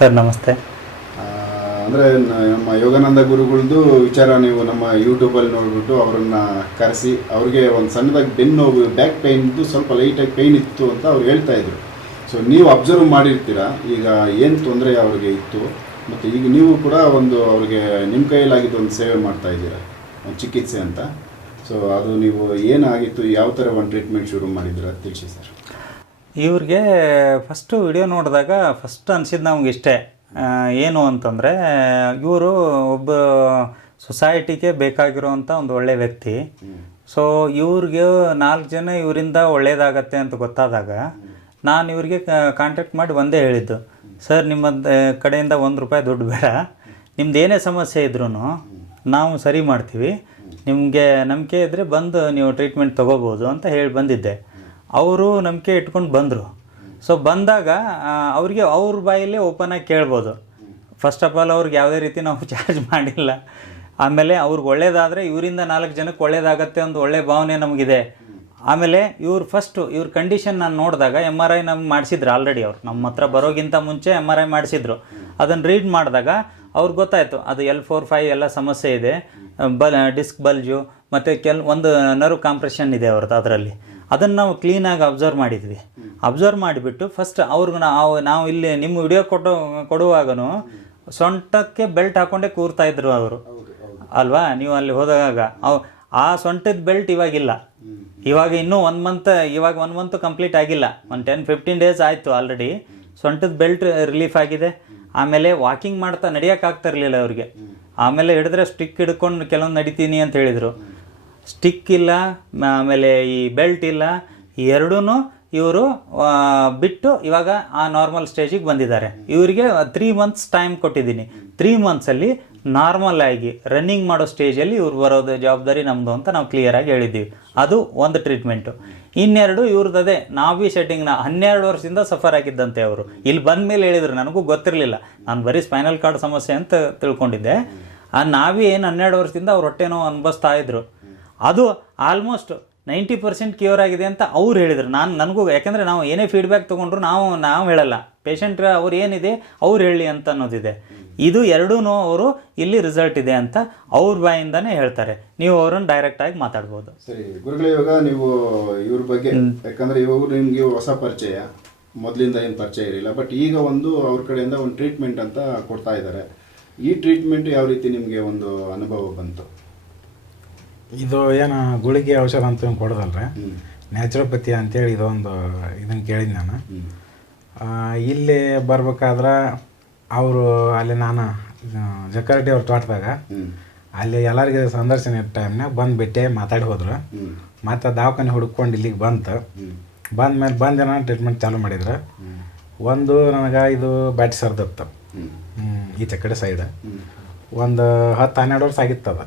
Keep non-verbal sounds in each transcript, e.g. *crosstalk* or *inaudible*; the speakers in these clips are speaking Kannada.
ಸರ್, ನಮಸ್ತೆ. ಅಂದರೆ ನಮ್ಮ ಯೋಗಾನಂದ ಗುರುಗಳದ್ದು ವಿಚಾರ ನೀವು ನಮ್ಮ ಯೂಟ್ಯೂಬಲ್ಲಿ ನೋಡಿಬಿಟ್ಟು ಅವರನ್ನ ಕರೆಸಿ, ಅವ್ರಿಗೆ ಒಂದು ಸಣ್ಣದಾಗಿ ಬೆನ್ನು ನೋವು ಬ್ಯಾಕ್ ಪೈನ್ದು ಸ್ವಲ್ಪ ಲೈಟಾಗಿ ಪೇಯ್ನ್ ಇತ್ತು ಅಂತ ಅವ್ರು ಹೇಳ್ತಾ ಇದ್ರು. ಸೊ ನೀವು ಅಬ್ಸರ್ವ್ ಮಾಡಿರ್ತೀರಾ? ಈಗ ಏನು ತೊಂದರೆ ಅವ್ರಿಗೆ ಇತ್ತು? ಮತ್ತು ಈಗ ನೀವು ಕೂಡ ಒಂದು ಅವ್ರಿಗೆ ನಿಮ್ಮ ಕೈಯಲ್ಲಾಗಿದ್ದು ಒಂದು ಸೇವೆ ಮಾಡ್ತಾ ಇದ್ದೀರಾ? ಒಂದು ಚಿಕಿತ್ಸೆ ಅಂತ. ಸೊ ಅದು ನೀವು ಏನಾಗಿತ್ತು? ಯಾವ ಥರ ಒಂದು ಟ್ರೀಟ್ಮೆಂಟ್ ಶುರು ಮಾಡಿದ್ದೀರಾ? ತಿಳಿಸಿ ಸರ್. ಇವ್ರಿಗೆ ಫಸ್ಟು ವಿಡಿಯೋ ನೋಡಿದಾಗ ಫಸ್ಟ್ ಅನಿಸಿದ್ದು ನಮ್ಗೆ ಇಷ್ಟೇ. ಏನು ಅಂತಂದರೆ, ಇವರು ಒಬ್ಬ ಸೊಸೈಟಿಗೆ ಬೇಕಾಗಿರೋವಂಥ ಒಂದು ಒಳ್ಳೆ ವ್ಯಕ್ತಿ. ಸೊ ಇವ್ರಿಗೆ ನಾಲ್ಕು ಜನ ಇವರಿಂದ ಒಳ್ಳೆಯದಾಗತ್ತೆ ಅಂತ ಗೊತ್ತಾದಾಗ ನಾನು ಇವ್ರಿಗೆ ಕಾಂಟ್ಯಾಕ್ಟ್ ಮಾಡಿ ಒಂದೇ ಹೇಳಿದ್ದು. ಸರ್ ನಿಮ್ಮ ಕಡೆಯಿಂದ ಒಂದು ರೂಪಾಯಿ ದುಡ್ಡು ಬೇಡ. ನಿಮ್ದು ಏನೇ ಸಮಸ್ಯೆ ಇದ್ರೂ ನಾವು ಸರಿ ಮಾಡ್ತೀವಿ. ನಿಮಗೆ ನಂಬಿಕೆ ಇದ್ದರೆ ಬಂದು ನೀವು ಟ್ರೀಟ್ಮೆಂಟ್ ತೊಗೋಬೋದು ಅಂತ ಹೇಳಿ ಬಂದಿದ್ದೆ. ಅವರು ನಂಬಿಕೆ ಇಟ್ಕೊಂಡು ಬಂದರು. ಸೊ ಬಂದಾಗ ಅವ್ರಿಗೆ ಅವ್ರ ಬಾಯಲ್ಲೇ ಓಪನ್ ಆಗಿ ಕೇಳ್ಬೋದು. ಫಸ್ಟ್ ಆಫ್ ಆಲ್ ಅವ್ರಿಗೆ ಯಾವುದೇ ರೀತಿ ನಾವು *laughs* ಚಾರ್ಜ್ ಮಾಡಿಲ್ಲ. ಆಮೇಲೆ ಅವ್ರಿಗೆ ಒಳ್ಳೇದಾದರೆ ಇವರಿಂದ ನಾಲ್ಕು ಜನಕ್ಕೆ ಒಳ್ಳೇದಾಗತ್ತೆ ಒಂದು ಒಳ್ಳೆ ಭಾವನೆ ನಮಗಿದೆ. ಆಮೇಲೆ ಇವ್ರು ಫಸ್ಟು ಇವ್ರ ಕಂಡೀಷನ್ ನಾನು ನೋಡಿದಾಗ ಎಂ ಆರ್ ಐ ನಮ್ಗೆ ಮಾಡಿಸಿದ್ರು ಆಲ್ರೆಡಿ ಅವ್ರು. ನಮ್ಮ ಹತ್ರ ಬರೋಗಿಂತ ಮುಂಚೆ ಎಂ ಆರ್ ಐ ಮಾಡಿಸಿದ್ರು. ಅದನ್ನು ರೀಡ್ ಮಾಡಿದಾಗ ಅವ್ರಿಗೆ ಗೊತ್ತಾಯಿತು, ಅದು ಎಲ್ ಫೋರ್ ಫೈವ್ ಎಲ್ಲ ಸಮಸ್ಯೆ ಇದೆ. ಬಲ್ ಡಿಸ್ಕ್ ಬಲ್ಜು ಮತ್ತು ಕೆಲ್, ಒಂದು ನರ್ವ್ ಕಾಂಪ್ರೆಷನ್ ಇದೆ ಅವ್ರದ್ದು ಅದರಲ್ಲಿ. ಅದನ್ನು ನಾವು ಕ್ಲೀನಾಗಿ ಅಬ್ಸರ್ವ್ ಮಾಡಿದ್ವಿ. ಅಬ್ಸರ್ವ್ ಮಾಡಿಬಿಟ್ಟು ಫಸ್ಟ್ ಅವ್ರಿಗೆ ನಾವು ನಾವು ಇಲ್ಲಿ ನಿಮ್ಮ ವಿಡಿಯೋ ಕೊಟ್ಟು ಕೊಡುವಾಗನು ಸೊಂಟಕ್ಕೆ ಬೆಲ್ಟ್ ಹಾಕೊಂಡೇ ಕೂರ್ತಾ ಇದ್ರು ಅವರು. ಅಲ್ವಾ? ನೀವು ಅಲ್ಲಿ ಹೋದಾಗ ಅವ್ ಆ ಸೊಂಟದ ಬೆಲ್ಟ್ ಇವಾಗಿಲ್ಲ. ಇವಾಗ ಇನ್ನೂ ಒನ್ ಮಂತ್ ಇವಾಗ ಒನ್ ಮಂತ್ ಕಂಪ್ಲೀಟ್ ಆಗಿಲ್ಲ. ಒಂದು ಟೆನ್ ಫಿಫ್ಟೀನ್ ಡೇಸ್ ಆಯಿತು ಆಲ್ರೆಡಿ ಸೊಂಟದ ಬೆಲ್ಟ್ ರಿಲೀಫ್ ಆಗಿದೆ. ಆಮೇಲೆ ವಾಕಿಂಗ್ ಮಾಡ್ತಾ ನಡಿಯೋಕ್ಕಾಗ್ತಾ ಇರಲಿಲ್ಲ ಅವ್ರಿಗೆ. ಆಮೇಲೆ ಹಿಡಿದ್ರೆ ಸ್ಟಿಕ್ ಹಿಡ್ಕೊಂಡು ಕೆಲವೊಂದು ನಡಿತೀನಿ ಅಂತ ಹೇಳಿದರು. ಸ್ಟಿಕ್ ಇಲ್ಲ, ಆಮೇಲೆ ಈ ಬೆಲ್ಟ್ ಇಲ್ಲ ಎರಡೂ ಇವರು ಬಿಟ್ಟು ಇವಾಗ ಆ ನಾರ್ಮಲ್ ಸ್ಟೇಜಿಗೆ ಬಂದಿದ್ದಾರೆ. ಇವರಿಗೆ ತ್ರೀ ಮಂತ್ಸ್ ಟೈಮ್ ಕೊಟ್ಟಿದ್ದೀನಿ. ತ್ರೀ ಮಂತ್ಸಲ್ಲಿ ನಾರ್ಮಲ್ ಆಗಿ ರನ್ನಿಂಗ್ ಮಾಡೋ ಸ್ಟೇಜಲ್ಲಿ ಇವ್ರು ಬರೋದು ಜವಾಬ್ದಾರಿ ನಮ್ಮದು ಅಂತ ನಾವು ಕ್ಲಿಯರಾಗಿ ಹೇಳಿದ್ದೀವಿ. ಅದು ಒಂದು ಟ್ರೀಟ್ಮೆಂಟು ಇನ್ನೆರಡು ಇವ್ರದ್ದು ನಾವಿ ಶೆಟ್ಟಿಂಗ್ನ ಹನ್ನೆರಡು ವರ್ಷದಿಂದ ಸಫರ್ ಆಗಿದ್ದಂತೆ ಅವರು. ಇಲ್ಲಿ ಬಂದ ಮೇಲೆ ಹೇಳಿದರು, ನನಗೂ ಗೊತ್ತಿರಲಿಲ್ಲ. ನಾನು ಬರೀ ಸ್ಪೈನಲ್ ಕಾರ್ಡ್ ಸಮಸ್ಯೆ ಅಂತ ತಿಳ್ಕೊಂಡಿದ್ದೆ. ಆ ನಾವಿ ಏನು ಹನ್ನೆರಡು ವರ್ಷದಿಂದ ಅವ್ರ ಹೊಟ್ಟೆ ನೋವು ಅನುಭವಿಸ್ತಾ ಇದ್ರು. ಅದು ಆಲ್ಮೋಸ್ಟ್ ನೈಂಟಿ ಪರ್ಸೆಂಟ್ ಕ್ಯೂರ್ ಆಗಿದೆ ಅಂತ ಅವ್ರು ಹೇಳಿದ್ರು. ನಾನು ನನಗೂ ಯಾಕೆಂದರೆ ನಾವು ಏನೇ ಫೀಡ್ಬ್ಯಾಕ್ ತೊಗೊಂಡ್ರು ನಾವು ನಾವು ಹೇಳಲ್ಲ. ಪೇಷಂಟ್ ಅವ್ರು ಏನಿದೆ ಅವ್ರು ಹೇಳಿ ಅಂತ ಅನ್ನೋದಿದೆ. ಇದು ಎರಡೂ ಅವರು ಇಲ್ಲಿ ರಿಸಲ್ಟ್ ಇದೆ ಅಂತ ಅವ್ರ ಬಾಯಿಂದನೇ ಹೇಳ್ತಾರೆ. ನೀವು ಅವ್ರನ್ನ ಡೈರೆಕ್ಟಾಗಿ ಮಾತಾಡ್ಬೋದು. ಸರಿ ಗುರುಗಳೇ ಇವಾಗ ನೀವು ಇವ್ರ ಬಗ್ಗೆ ಯಾಕಂದ್ರೆ ಇವರು ನಿಮಗೆ ಹೊಸ ಪರಿಚಯ ಮೊದಲಿಂದ ಏನು ಪರಿಚಯ ಇರಲಿಲ್ಲ ಬಟ್ ಈಗ ಒಂದು ಅವ್ರ ಕಡೆಯಿಂದ ಒಂದು ಟ್ರೀಟ್ಮೆಂಟ್ ಅಂತ ಕೊಡ್ತಾ ಇದ್ದಾರೆ ಈ ಟ್ರೀಟ್ಮೆಂಟ್ ಯಾವ ರೀತಿ ನಿಮಗೆ ಒಂದು ಅನುಭವ ಬಂತು? ಇದು ಏನು ಗುಳಿಗೆ ಔಷಧ ಅಂತ ಕೊಡೋದಲ್ರಿ. ನ್ಯಾಚುರೋಪತಿ ಅಂತೇಳಿ ಇದೊಂದು ಇದನ್ನು ಕೇಳಿದ್ದು ನಾನು. ಇಲ್ಲಿ ಬರ್ಬೇಕಾದ್ರೆ ಅವರು ಅಲ್ಲಿ ನಾನು ಜಕಾರ್ಟಿ ಅವ್ರ ತೋಟದಾಗ. ಅಲ್ಲಿ ಎಲ್ಲರಿಗೆ ಸಂದರ್ಶನ ಟೈಮ್ನಾಗ ಬಂದು ಬಿಟ್ಟೆ ಮಾತಾಡಿ ಹೋದ್ರು. ಮತ್ತು ದವಾಖಾನೆ ಹುಡ್ಕೊಂಡು ಇಲ್ಲಿಗೆ ಬಂತು. ಬಂದ ಮೇಲೆ ಬಂದೇನ ಟ್ರೀಟ್ಮೆಂಟ್ ಚಾಲೂ ಮಾಡಿದ್ರು ಒಂದು ನನಗೆ ಇದು ಬ್ಯಾಟ್ ಸರ್ದತ್ತು ಈ ಈಚೆ ಕಡೆ ಸೈಡ್. ಒಂದು ಹತ್ತು ಹನ್ನೆರಡು ವರ್ಷ ಆಗಿತ್ತು ಅದು.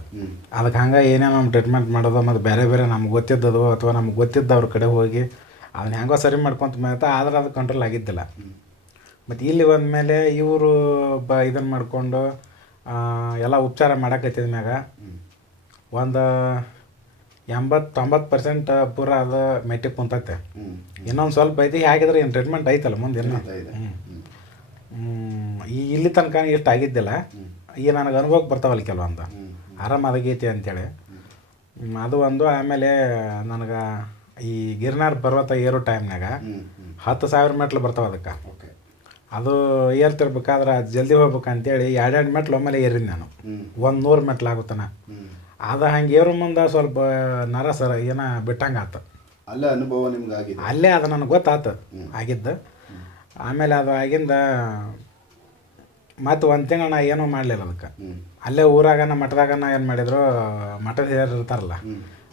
ಅದಕ್ಕೆ ಹಂಗೆ ಏನೇ ನಮ್ಮ ಟ್ರೀಟ್ಮೆಂಟ್ ಮಾಡೋದು ಮತ್ತು ಬೇರೆ ಬೇರೆ ನಮ್ಗೆ ಗೊತ್ತಿದ್ದದು ಅಥವಾ ನಮ್ಗೆ ಗೊತ್ತಿದ್ದವ್ರ ಕಡೆ ಹೋಗಿ ಅದನ್ನ ಹೆಂಗೋ ಸರಿ ಮಾಡ್ಕೊಂತ ಮೇಲೆ ಆದ್ರೆ ಅದು ಕಂಟ್ರೋಲ್ ಆಗಿದ್ದಿಲ್ಲ. ಮತ್ತು ಇಲ್ಲಿ ಬಂದಮೇಲೆ ಇವರು ಬ ಇದನ್ನು ಮಾಡಿಕೊಂಡು ಎಲ್ಲ ಉಪಚಾರ ಮಾಡಕತ್ತಿದ ಮ್ಯಾಗ ಒಂದು ಎಂಬತ್ತು ತೊಂಬತ್ತು ಪರ್ಸೆಂಟ್ ಪೂರ ಅದು ಮೆಟ್ಟಿಗೆ ಕುಂತೈತೆ. ಇನ್ನೊಂದು ಸ್ವಲ್ಪ ಐತಿ ಹೇಗಿದ್ರೆ ಏನು ಟ್ರೀಟ್ಮೆಂಟ್ ಐತಲ್ಲ ಮುಂದೆ ಇನ್ನೂ ಈ ಇಲ್ಲಿ ತನಕ ಇಷ್ಟ ಆಗಿದ್ದಿಲ್ಲ. ಈಗ ನನಗೆ ಅನುಭವಕ್ಕೆ ಬರ್ತಾವಲ್ಲ ಕೆಲವೊಂದು ಆರಾಮ ಅದಗೈತಿ ಅಂತೇಳಿ. ಅದು ಒಂದು ಆಮೇಲೆ ನನಗೆ ಈ ಗಿರ್ನಾರ್ ಪರ್ವತ ಏರೋ ಟೈಮ್ನಾಗ. ಹತ್ತು ಸಾವಿರ ಮೆಟ್ಲು ಬರ್ತಾವ ಅದಕ್ಕೆ. ಅದು ಏರ್ತಿರ್ಬೇಕಾದ್ರೆ ಅದು ಜಲ್ದಿ ಹೋಗ್ಬೇಕಂತೇಳಿ ಎರಡೆರಡು ಮೆಟ್ಲು ಒಮ್ಮೆಲೆ ಏರಿದ್ ನಾನು. ಒಂದು ನೂರು ಮೆಟ್ಲು ಆಗುತ್ತಾನ. ಅದು ಹಂಗೆ ಏರೋ ಮುಂದೆ ಸ್ವಲ್ಪ ನರ ಸರ ಏನೋ ಬಿಟ್ಟಂಗೆ ಆತು. ಅಲ್ಲೇ ಅನುಭವ ನಿಮ್ಗೆ ಆಗಿದೆ ಅಲ್ಲೇ ಅದು ನನಗೆ ಗೊತ್ತಾತು. ಆಗಿದ್ದು. ಆಮೇಲೆ ಅದು ಆಗಿಂದ ಮತ್ತು ಒಂದು ತಿಂಗಳು ನಾ ಏನೂ ಮಾಡಲಿಲ್ಲ ಅದಕ್ಕೆ. ಅಲ್ಲೇ ಊರಾಗನ ಮಠದಾಗನ ಏನು ಮಾಡಿದ್ರು ಮಠದ ಹಿರಿಯರು ಇರ್ತಾರಲ್ಲ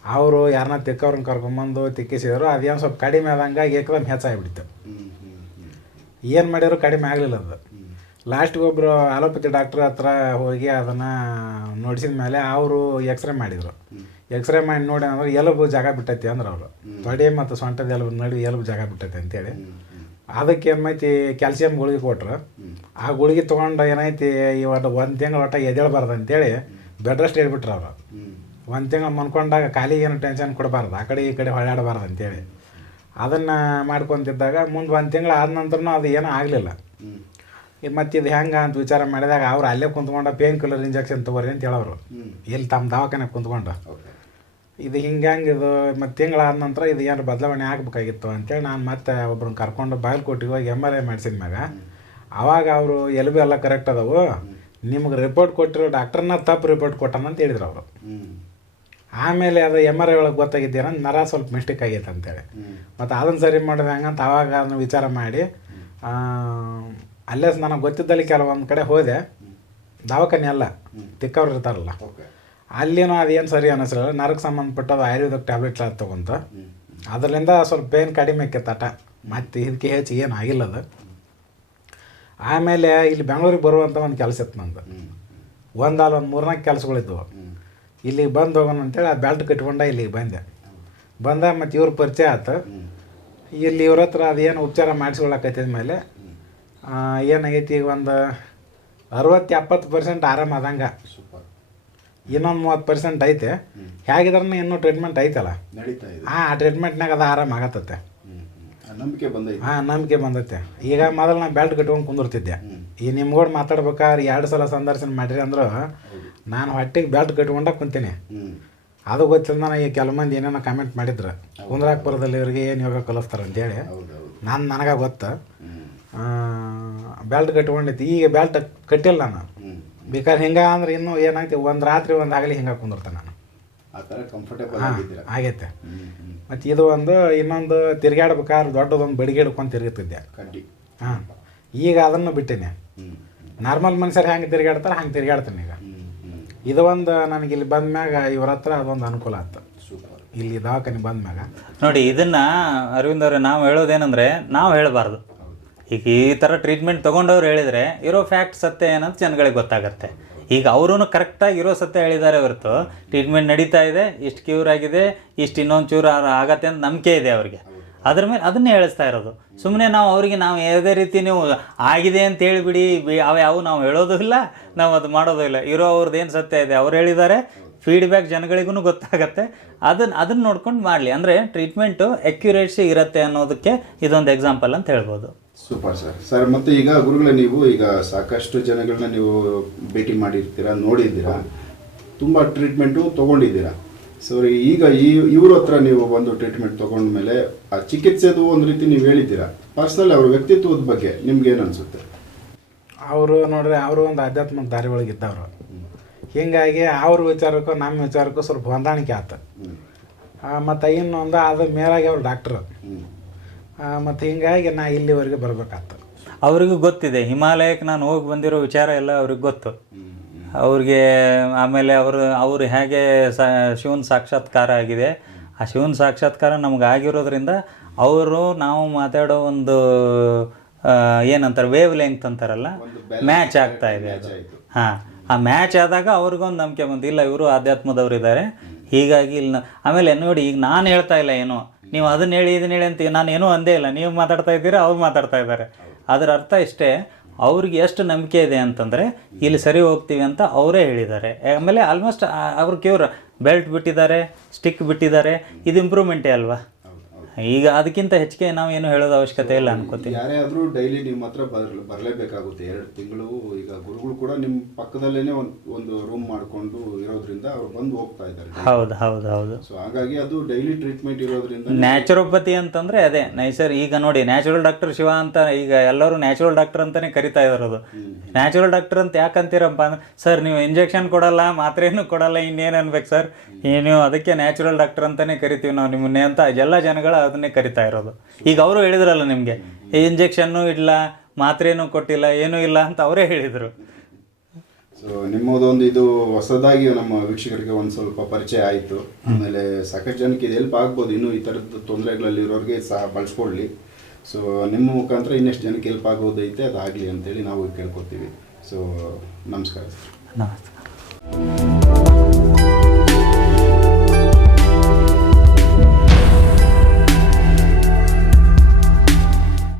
ಅವರು ಯಾರನ್ನ ತಿಕ್ಕವ್ರನ್ನ ಕರ್ಕೊಂಬಂದು ತಿಕ್ಕಿಸಿದ್ರು ಅದೇನು ಸ್ವಲ್ಪ ಕಡಿಮೆ ಆದಂಗೆ ಏಕದಮ್ ಹೆಚ್ಚಾಗಿಬಿಡ್ತು. ಏನು ಮಾಡಿದ್ರು ಕಡಿಮೆ ಆಗಲಿಲ್ಲ ಅದು. ಲಾಸ್ಟ್ಗೆ ಒಬ್ಬರು ಆಲೋಪತಿ ಡಾಕ್ಟ್ರ್ ಹತ್ರ ಹೋಗಿ ಅದನ್ನು ನೋಡಿಸಿದ ಮೇಲೆ ಅವರು ಎಕ್ಸ್ರೇ ಮಾಡಿದರು. ಎಕ್ಸ್ರೇ ಮಾಡಿ ನೋಡಿ ಅಂದ್ರೆ ಎಲುಬು ಜಾಗ ಬಿಟ್ಟೈತಿ ಅಂದ್ರೆ ಅವರು. ತೊಡೆ ಮತ್ತು ಸೊಂಟದ ಎಲುಬು ನಡುವೆ ಎಲುಬು ಜಾಗ ಬಿಟ್ಟೈತಿ ಅಂತೇಳಿ. ಅದಕ್ಕೆ ಏನೈತಿ ಕ್ಯಾಲ್ಸಿಯಂ ಗುಳಿಗೆ ಕೊಟ್ರು ಆ ಗುಳಿಗೆ ತೊಗೊಂಡು ಏನೈತಿ ಈ ಒಟ್ಟು ಒಂದು ತಿಂಗಳು ಒಟ್ಟ ಎದ್ದೇಳಬಾರ್ದು ಅಂತೇಳಿ ಬೆಡ್ ರೆಸ್ಟ್ ಹೇಳ್ಬಿಟ್ರು ಅವರು. ಒಂದು ತಿಂಗಳು ಮನ್ಕೊಂಡಾಗ ಖಾಲಿಗೆ ಏನು ಟೆನ್ಷನ್ ಕೊಡಬಾರ್ದು ಆ ಕಡೆ ಈ ಕಡೆ ಹೊಳ್ಳಾಡಬಾರ್ದು ಅಂತೇಳಿ. ಅದನ್ನು ಮಾಡ್ಕೊತಿದ್ದಾಗ ಮುಂದೆ ಒಂದು ತಿಂಗಳು ಆದ ನಂತರನೂ ಅದು ಏನೂ ಆಗಲಿಲ್ಲ. ಮತ್ತು ಇದು ಹೆಂಗೆ ಅಂತ ವಿಚಾರ ಮಾಡಿದಾಗ ಅವ್ರು ಅಲ್ಲೇ ಕುಂತ್ಕೊಂಡು ಪೇನ್ ಕಿಲ್ಲರ್ ಇಂಜೆಕ್ಷನ್ ತೊಗೊರಿ ಅಂತ ಹೇಳೋರು. ಇಲ್ಲಿ ತಮ್ಮ ದವಾಖಾನೆ ಕುಂತ್ಕೊಂಡು. ಇದು ಹಿಂಗೆ ಇದು ಮತ್ತು ತಿಂಗಳಾದ ನಂತರ ಇದು ಏನು ಬದಲಾವಣೆ ಆಗಬೇಕಾಗಿತ್ತು ಅಂತೇಳಿ ನಾನು ಮತ್ತೆ ಒಬ್ರನ್ನ ಕರ್ಕೊಂಡು ಬಾಗಲಕೋಟೆಗೆ ಹೋಗಿ ಎಂ ಆರ್ ಐ ಮಾಡಿಸಿದ ಮ್ಯಾಗ. ಅವಾಗ ಅವರು ಎಲ್ ಬಿ ಎಲ್ಲ ಕರೆಕ್ಟ್ ಅದಾವು. ನಿಮ್ಗೆ ರಿಪೋರ್ಟ್ ಕೊಟ್ಟಿರೋ ಡಾಕ್ಟರ್ನ ತಪ್ಪು ರಿಪೋರ್ಟ್ ಕೊಟ್ಟಾನ ಅಂತ ಹೇಳಿದ್ರು ಅವರು. ಆಮೇಲೆ ಅದು ಎಂ ಆರ್ ಐ ಒಳಗೆ ಗೊತ್ತಾಗಿದ್ದೀರ ನರ ಸ್ವಲ್ಪ ಮಿಸ್ಟೇಕ್ ಆಗೈತೆ ಅಂತೇಳಿ. ಮತ್ತು ಅದನ್ನು ಸರಿ ಮಾಡಿದೆ ಹಂಗಂತ ಅವಾಗ ಅದನ್ನು ವಿಚಾರ ಮಾಡಿ ಅಲ್ಲೇ ನನಗೆ ಗೊತ್ತಿದ್ದಲ್ಲಿ ಕೆಲವೊಂದು ಕಡೆ ಹೋದೆ. ದವಾಖಾನೆ ಅಲ್ಲ, ತಿಕ್ಕವ್ರು ಇರ್ತಾರಲ್ಲ. ಅಲ್ಲಿನೂ ಅದೇನು ಸರಿ ಅನ್ನಿಸಲಿಲ್ಲ ನರಕ್ಕೆ ಸಂಬಂಧಪಟ್ಟದು ಆಯುರ್ವೇದಕ್ ಟ್ಯಾಬ್ಲೆಟ್ ತಗೊಂತ. ಅದರಿಂದ ಸ್ವಲ್ಪ ಪೇನ್ ಕಡಿಮೆ ಆಕೈತಟ. ಮತ್ತು ಇದಕ್ಕೆ ಹೆಚ್ಚು ಏನು ಆಗಿಲ್ಲ ಅದು. ಆಮೇಲೆ ಇಲ್ಲಿ ಬೆಂಗಳೂರಿಗೆ ಬರುವಂಥ ಒಂದು ಕೆಲಸ ಇತ್ತು ನಂದು. ಒಂದಲ್ಲ ಒಂದು ಮೂರ್ನಾಲ್ಕು ಕೆಲಸಗಳಿದ್ವು ಇಲ್ಲಿಗೆ ಬಂದು ಹೋಗೋಣ ಅಂತೇಳಿ ಆ ಬೆಲ್ಟ್ ಕಟ್ಕೊಂಡ ಇಲ್ಲಿಗೆ ಬಂದೆ. ಬಂದ ಮತ್ತು ಇವ್ರ ಪರಿಚಯ ಆಯ್ತು ಇಲ್ಲಿ ಇವ್ರ ಹತ್ರ ಅದೇನು ಉಪಚಾರ ಮಾಡಿಸ್ಕೊಳಕತ್ತಿದ ಮೇಲೆ ಏನಾಗೈತಿ ಈಗ ಒಂದು ಅರವತ್ತು ಎಪ್ಪತ್ತು ಪರ್ಸೆಂಟ್ ಆರಾಮ ಆದಂಗೆ. ಇನ್ನೊಂದು ಮೂವತ್ತು ಪರ್ಸೆಂಟ್ ಐತೆ. ಹೇಗಿದ್ರೂ ಇನ್ನೂ ಟ್ರೀಟ್ಮೆಂಟ್ ಐತಲ್ಲ. ನಡೀತಾ ಇದೆ. ಆ ಟ್ರೀಟ್ಮೆಂಟ್ನಾಗ ಅದು ಆರಾಮ ಆಗತ್ತತೆ. ಹ್ಞೂ ಹ್ಞೂ ನಂಬಿಕೆ ಬಂದೈತೆ. ಹಾಂ ನಂಬಿಕೆ ಬಂದೈತೆ. ಈಗ ಮೊದಲು ನಾನು ಬೆಲ್ಟ್ ಕಟ್ಕೊಂಡು ಕುಂದಿರ್ತಿದ್ದೆ. ಈ ನಿಮ್ಗೋಡ್ ಮಾತಾಡ್ಬೇಕಾದ್ರೆ ಎರಡು ಸಲ ಸಂದರ್ಶನ ಮಾಡಿರಿ ಅಂದ್ರೆ ನಾನು ಹೊಟ್ಟೆಗೆ ಬೆಲ್ಟ್ ಕಟ್ಕೊಂಡ ಕುಂತೀನಿ. ಅದು ಗೊತ್ತಿಲ್ಲ ಈಗ ಕೆಲವು ಮಂದಿ ಏನೇನೋ ಕಮೆಂಟ್ ಮಾಡಿದ್ರು. ಕುಂದ್ರಾಕ್ಪುರದಲ್ಲಿ ಇವ್ರಿಗೆ ಏನು ಯೋಗ ಕಲಿಸ್ತಾರೆ ಅಂತೇಳಿ. ನಾನು ನನಗೆ ಗೊತ್ತು. ಬೆಲ್ಟ್ ಕಟ್ಕೊಂಡೈತಿ ಈಗ ಬೆಲ್ಟ್ ಕಟ್ಟಿಲ್ಲ ನಾನು. ಬೇಕಾದ್ರೆ ಹಿಂಗೆ ಅಂದ್ರೆ ಇನ್ನೂ ಏನಾಗ್ತಿ ಒಂದು ರಾತ್ರಿ ಒಂದು ಆಗಲಿ ಹಿಂಗೆ ಕುಂದಿರ್ತಾನೆ ನಾನು. ಆ ಥರ ಕಂಫರ್ಟೇಬಲ್ ಹಾಂ ಆಗಿದ್ದೀರಾ ಆಗೈತೆ ಮತ್ತು ಇದು ಒಂದು ಇನ್ನೊಂದು ತಿರ್ಗಾಡ್ಬೇಕಾದ್ರೆ ದೊಡ್ಡದೊಂದು ಬಡಿಗೆ ಹಿಡ್ಕೊಂಡು ತಿರುಗುತ್ತಿದ್ದೆ ಕಡ್ಡಿ ಹಾಂ. ಈಗ ಅದನ್ನು ಬಿಟ್ಟಿನಿ. ನಾರ್ಮಲ್ ಮನುಷ್ಯರು ಹೆಂಗೆ ತಿರುಗಾಡ್ತಾರೆ ಹಂಗೆ ತಿರುಗಾಡ್ತೀನಿ ಈಗ. ಇದು ಒಂದು ನನಗೆ ಇಲ್ಲಿ ಬಂದ ಮ್ಯಾಗ ಇವ್ರ ಹತ್ರ ಅದೊಂದು ಅನುಕೂಲ ಆಯ್ತು ಸೂಪರ್. ಇಲ್ಲಿ ದವಾಖಾನೆ ಬಂದ್ಮ್ಯಾಗ ನೋಡಿ ಇದನ್ನ ಅರವಿಂದ್ ಅವ್ರೆ ನಾವು ಹೇಳೋದೇನಂದ್ರೆ ನಾವು ಹೇಳಬಾರ್ದು. ಈಗ ಈ ಥರ ಟ್ರೀಟ್ಮೆಂಟ್ ತೊಗೊಂಡವ್ರು ಹೇಳಿದರೆ ಇರೋ ಫ್ಯಾಕ್ಟ್ ಸತ್ಯ ಏನಂತ ಜನಗಳಿಗೆ ಗೊತ್ತಾಗುತ್ತೆ. ಈಗ ಅವರೂ ಕರೆಕ್ಟಾಗಿ ಇರೋ ಸತ್ಯ ಹೇಳಿದ್ದಾರೆ ಹೊರತು ಟ್ರೀಟ್ಮೆಂಟ್ ನಡೀತಾ ಇದೆ, ಇಷ್ಟು ಕ್ಯೂರ್ ಆಗಿದೆ, ಇಷ್ಟು ಇನ್ನೊಂದು ಚೂರು ಆಗತ್ತೆ ಅಂತ ನಂಬಿಕೆ ಇದೆ ಅವ್ರಿಗೆ. ಅದ್ರ ಮೇಲೆ ಅದನ್ನೇ ಹೇಳಿಸ್ತಾ ಇರೋದು. ಸುಮ್ಮನೆ ನಾವು ಅವರಿಗೆ ನಾವು ಯಾವುದೇ ರೀತಿ ನೀವು ಆಗಿದೆ ಅಂತ ಹೇಳಿಬಿಡಿ ಅವು ಯಾವ ನಾವು ಹೇಳೋದು ಇಲ್ಲ, ನಾವು ಅದು ಮಾಡೋದು ಇಲ್ಲ. ಇರೋ ಅವ್ರದ್ದು ಏನು ಸತ್ಯ ಇದೆ, ಅವ್ರು ಹೇಳಿದ್ದಾರೆ ಫೀಡ್ಬ್ಯಾಕ್ ಜನಗಳಿಗೂ ಗೊತ್ತಾಗತ್ತೆ. ಅದನ್ನ ಅದನ್ನು ನೋಡ್ಕೊಂಡು ಮಾಡಲಿ. ಅಂದರೆ ಟ್ರೀಟ್ಮೆಂಟು ಅಕ್ಯುರೇಸಿ ಇರುತ್ತೆ ಅನ್ನೋದಕ್ಕೆ ಇದೊಂದು ಎಕ್ಸಾಂಪಲ್ ಅಂತ ಹೇಳ್ಬೋದು. Super sir. ಸರ್ ಮತ್ತೆ ಈಗ ಗುರುಗಳೇ ನೀವು ಈಗ ಸಾಕಷ್ಟು ಜನಗಳನ್ನ ನೀವು ಭೇಟಿ ಮಾಡಿರ್ತೀರಾ ನೋಡಿದ್ದೀರಾ ತುಂಬ ಟ್ರೀಟ್ಮೆಂಟು ತೊಗೊಂಡಿದ್ದೀರಾ. ಸೊ ಈಗ ಈ ಇವ್ರ ಹತ್ರ ನೀವು ಒಂದು ಟ್ರೀಟ್ಮೆಂಟ್ ತೊಗೊಂಡ್ಮೇಲೆ ಆ ಚಿಕಿತ್ಸೆದು ಒಂದು ರೀತಿ ನೀವು ಹೇಳಿದ್ದೀರಾ? ಪರ್ಸನಲ್ ಅವ್ರ ವ್ಯಕ್ತಿತ್ವದ ಬಗ್ಗೆ ನಿಮ್ಗೆ ಏನು ಅನಿಸುತ್ತೆ? ಅವರು ನೋಡ್ರಿ ಅವರು ಒಂದು ಆಧ್ಯಾತ್ಮಿಕ ದಾರಿ ಒಳಗೆ ಇದ್ದವರು. ಹೀಗಾಗಿ ಅವ್ರ ವಿಚಾರಕ್ಕೂ ನಮ್ಮ ವಿಚಾರಕ್ಕೂ ಸ್ವಲ್ಪ ಹೊಂದಾಣಿಕೆ ಆಯ್ತು ಮತ್ತು ಇನ್ನೊಂದು ಅದ್ರ ಮೇಲಾಗಿ ಅವ್ರು ಡಾಕ್ಟ್ರು. ಮತ್ತು ಹಿಂಗಾಗಿ ನಾ ಇಲ್ಲಿವರೆಗೆ ಬರಬೇಕಾಗ್ತದೆ. ಅವ್ರಿಗೂ ಗೊತ್ತಿದೆ. ಹಿಮಾಲಯಕ್ಕೆ ನಾನು ಹೋಗಿ ಬಂದಿರೋ ವಿಚಾರ ಎಲ್ಲ ಅವ್ರಿಗೆ ಗೊತ್ತು. ಅವ್ರಿಗೆ ಆಮೇಲೆ ಅವರು ಅವರು ಹೇಗೆ ಸ ಶಿವನ ಸಾಕ್ಷಾತ್ಕಾರ ಆಗಿದೆ. ಆ ಶಿವನ ಸಾಕ್ಷಾತ್ಕಾರ ನಮ್ಗೆ ಆಗಿರೋದ್ರಿಂದ ಅವರು ನಾವು ಮಾತಾಡೋ ಒಂದು ಏನಂತಾರೆ ವೇವ್ ಲೆಂತ್ ಅಂತಾರಲ್ಲ ಮ್ಯಾಚ್ ಆಗ್ತಾ ಇದೆ ಅದು. ಹಾಂ ಆ ಮ್ಯಾಚ್ ಆದಾಗ ಅವ್ರಿಗೊಂದು ನಂಬಿಕೆ ಬಂದು ಇಲ್ಲ ಇವರು ಆಧ್ಯಾತ್ಮದವ್ರು ಇದ್ದಾರೆ ಹೀಗಾಗಿ ಇಲ್ಲಿ ನ- ಆಮೇಲೆ ನೋಡಿ ಈಗ ನಾನು ಹೇಳ್ತಾ ಇಲ್ಲ ಏನೋ. ನೀವು ಅದನ್ನ ಹೇಳಿ, ಇದನ್ನ ಹೇಳಿ ಅಂತ ನಾನು ಏನೂ ಅಂದೇ ಇಲ್ಲ. ನೀವು ಮಾತಾಡ್ತಾ ಇದ್ದೀರಾ, ಅವ್ರು ಮಾತಾಡ್ತಾ ಇದ್ದಾರೆ. ಅದರ ಅರ್ಥ ಇಷ್ಟೇ, ಅವ್ರಿಗೆ ಎಷ್ಟು ನಂಬಿಕೆ ಇದೆ ಅಂತಂದರೆ, ಇಲ್ಲಿ ಸರಿ ಹೋಗ್ತೀವಿ ಅಂತ ಅವರೇ ಹೇಳಿದ್ದಾರೆ. ಆಮೇಲೆ ಆಲ್ಮೋಸ್ಟ್ ಅವ್ರ ಕ್ಯೂರ್ ಬೆಲ್ಟ್ ಬಿಟ್ಟಿದ್ದಾರೆ ಸ್ಟಿಕ್ ಬಿಟ್ಟಿದ್ದಾರೆ, ಇದು ಇಂಪ್ರೂವ್ಮೆಂಟೇ ಅಲ್ವಾ? ಈಗ ಅದಕ್ಕಿಂತ ಹೆಚ್ಚಿಗೆ ನಾವು ಏನು ಹೇಳೋದು ಅವಶ್ಯಕತೆ ಇಲ್ಲ ಅನ್ಕೋತೀನಿ. ಯಾರೇ ಆದರೂ ಡೈಲಿ ನಿಮ್ಮ ಹತ್ರ ಬರ್ ಬರಲೇಬೇಕಾಗುತ್ತೆ. ಎರಡು ತಿಂಗಳು ಈಗ ಗುರುಗಳು ಕೂಡ ನಿಮ್ಮ ಪಕ್ಕದಲ್ಲೇನೆ ಒಂದು ಒಂದು ರೂಮ್ ಮಾಡಿಕೊಂಡು ಇರೋದ್ರಿಂದ ಅವ್ರು ಬಂದು ಹೋಗ್ತಾ ಇದ್ದಾರೆ. ಹೌದು ಹೌದು ಹೌದು. ಸೊ ಹಾಗಾಗಿ ಅದು ಡೈಲಿ ಟ್ರೀಟ್ಮೆಂಟ್ ಇರೋದ್ರಿಂದ ನ್ಯಾಚುರೋಪತಿ ಅಂತಂದ್ರೆ ಅದೇ ನೈಸರ್ ಈಗ ನೋಡಿ ನ್ಯಾಚುರಲ್ ಡಾಕ್ಟರ್ ಶಿವ ಅಂತ ಈಗ ಎಲ್ಲರೂ ನ್ಯಾಚುರಲ್ ಡಾಕ್ಟರ್ ಅಂತಾನೆ ಕರಿತಾ ಇರೋದು ನ್ಯಾಚುರಲ್ ಡಾಕ್ಟರ್ ಅಂತ ಯಾಕಂತೀರಪ್ಪ ಅಂದ್ರೆ ಸರ್ ನೀವು ಇಂಜೆಕ್ಷನ್ ಕೊಡಲ್ಲ ಮಾತ್ರೇನು ಕೊಡಲ್ಲ ಇನ್ನೇನು ಅನ್ಬೇಕು ಸರ್? ನೀವು ಅದಕ್ಕೆ ನ್ಯಾಚುರಲ್ ಡಾಕ್ಟರ್ ಅಂತಾನೆ ಕರಿತೀವಿ ನಾವು ನಿಮ್ಮನ್ನೇ ಅಂತ ಎಲ್ಲ ಜನಗಳು ಅದನ್ನೇ ಕರಿತಾ ಇರೋದು. ಈಗ ಅವರು ಹೇಳಿದ್ರಲ್ಲ ನಿಮಗೆ ಇಂಜೆಕ್ಷನ್ನು ಇಲ್ಲ ಮಾತ್ರೇನು ಕೊಟ್ಟಿಲ್ಲ ಏನೂ ಇಲ್ಲ ಅಂತ ಅವರೇ ಹೇಳಿದರು. ಸೊ ನಿಮ್ಮದೊಂದು ಇದು ಹೊಸದಾಗಿ ನಮ್ಮ ವೀಕ್ಷಕರಿಗೆ ಒಂದು ಸ್ವಲ್ಪ ಪರಿಚಯ ಆಯಿತು. ಆಮೇಲೆ ಸಾಕಷ್ಟು ಜನಕ್ಕೆ ಇದು ಹೆಲ್ಪ್ ಆಗ್ಬೋದು. ಇನ್ನೂ ಈ ಥರದ ತೊಂದರೆಗಳಲ್ಲಿ ಇರೋರಿಗೆ ಸಹ ಬಳಸ್ಕೊಳ್ಳಿ. ಸೊ ನಿಮ್ಮ ಮುಖಾಂತರ ಇನ್ನೆಷ್ಟು ಜನಕ್ಕೆ ಹೆಲ್ಪ್ ಆಗೋದೈತೆ ಅದಾಗಲಿ ಅಂತೇಳಿ ನಾವು ಕೇಳ್ಕೊತೀವಿ. ಸೊ ನಮಸ್ಕಾರ ನಮಸ್ಕಾರ.